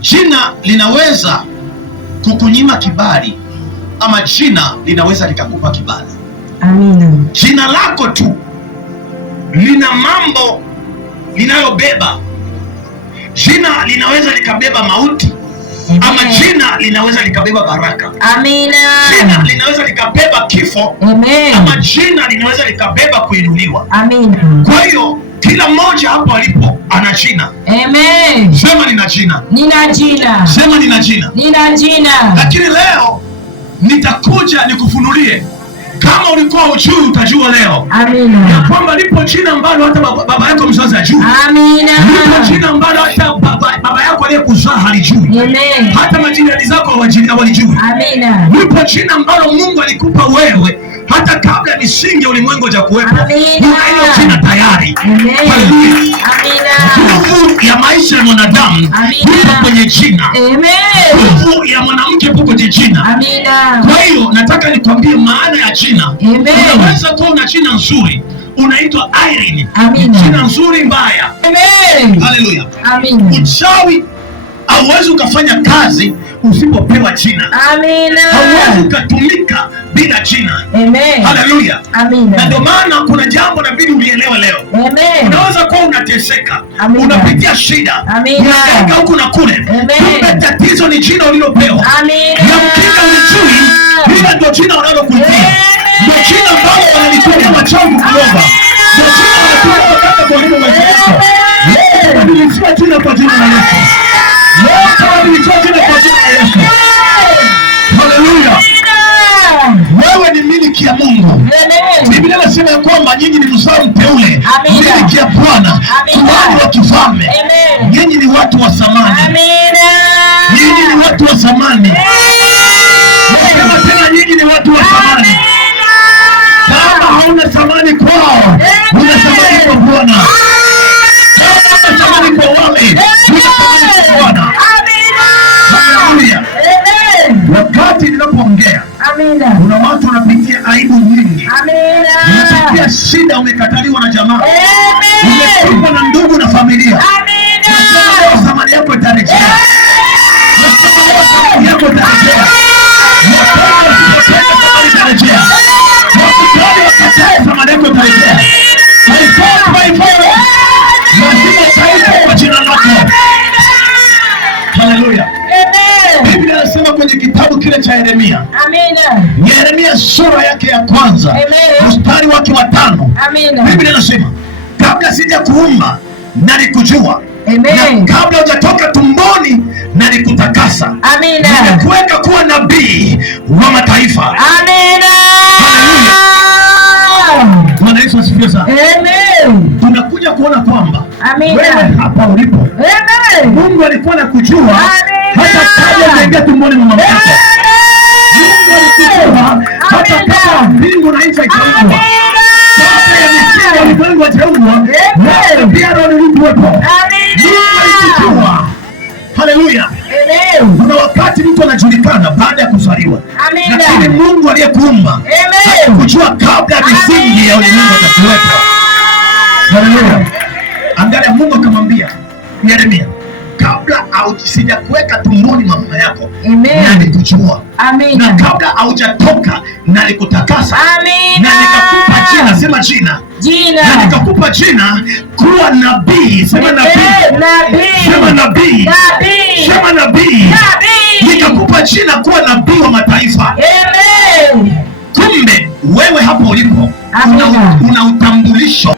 Jina linaweza kukunyima kibali ama jina linaweza likakupa kibali. Amina. Jina lako tu lina mambo linayobeba. Jina linaweza likabeba mauti. Ama jina linaweza likabeba baraka. Amina. Jina linaweza likabeba kifo. Amen. Ama jina linaweza likabeba kuinuliwa. Amina. Kwa hiyo kila mmoja hapo alipo ana jina. Amen. Sema nina jina. Nina jina. Sema nina jina. Nina jina. Lakini leo nitakuja nikufunulie. Kama ulikuwa hujui utajua leo. Amina. Ya kwamba lipo jina ambalo hata baba yako mzazi hajui. Amina. Lipo jina ambalo hata baba yako aliyekuzaa halijui. Amen. Hata majirani zako hawalijui. Amina. Lipo jina ambalo Mungu alikupa wewe hata kabla misingi ya ulimwengu hajakuwepo. Amina. Una jina tayari. Amen. Amina. Nguvu ya maisha ya mwanadamu ipo kwenye jina. Amen. Nguvu ya mwanamke ipo kwenye jina. Amina. Kwa hiyo nataka nikwambie maana ya jina. Amen. Unaweza kuwa una jina nzuri, unaitwa Irene. Amina. Jina nzuri mbaya. Amen. Haleluya. Amina. Uchawi hauwezi ukafanya kazi usipopewa jina. Amina. Hauwezi ukatumika bila jina. Amen. Haleluya. Amina. Na ndio maana kuna jambo inabidi ulielewe leo. Amen. Unaweza kuwa unateseka, Amina. unapitia shida, Amina. unahangaika huku na kule. Kumbe tatizo ni jina ulilopewa. Amina. Yamkini ulijui, hilo ndio jina unalokuitia. Ndio jina ambalo wanalitumia wachawi kukuomba. Ndio jina wanatumia wakati kuharibu maisha yako. Leo tunabadilisha jina kwa jina la Yesu. Leo tunabadilisha jina kwa jina la Yesu. Haleluya. Wewe ni miliki ya Mungu. Biblia inasema ya kwamba nyinyi ni mzao mteule, miliki ya Bwana, kuhani wa kifalme. Nyinyi ni watu wa thamani. Nyinyi ni watu wa thamani. Nasema tena, nyinyi ni watu wa thamani. Kama hauna thamani kwao, una thamani kwa Bwana. Kama una thamani kwa wale, una thamani kwa Bwana. Haleluya. Wakati ninapoongea, kuna watu wanapitia aibu nyingi. Unapitia shida, umekataliwa na jamaa, umekataliwa na ndugu na familia. Nasema leo thamani yako itarejea. Nasema leo thamani yako itarejea. Thamani itarejea. Wakati wakatae, thamani yako itarejea. Lazima taifa kwa jina lako. Haleluya. Biblia inasema kwenye kitabu kile cha Yeremia. Amina. Yeremia sura yake ya kwanza, mstari wake wa 5. Biblia inasema, kabla sija kuumba nalikujua. Na kabla hujatoka tumboni nalikutakasa. Nimekuweka kuwa nabii wa mataifa. Amina. Bwana Yesu asifiwe sana. Amen. Tunakuja kuona kwamba wewe hapa ulipo, Mungu alikuwa anakujua hata kabla hujaingia tumboni mwa mama yako. Mungu alikujua hata kabla mbingu na nchi haijaumbwa. Kabla ya misingi ya ulimwengu haijaumbwa, wewe pia roho ulikuwepo. Mungu alikujua. Haleluya. Kuna wakati mtu anajulikana baada ya kuzaliwa. Lakini Mungu aliyekuumba alikujua kabla ya misingi ya ulimwengu haijaumbwa. Haleluya. Angalia, Mungu akamwambia Yeremia, kabla sijakuweka tumboni mwa mama yako nalikujua. Na kabla haujatoka nalikutakasa. Na nikakupa jina, sema jina. Na nikakupa jina kuwa nabii. Sema nabii. Sema nabii. Sema nabii. Nikakupa jina kuwa nabii wa mataifa. Kumbe wewe hapo ulipo una utambulisho.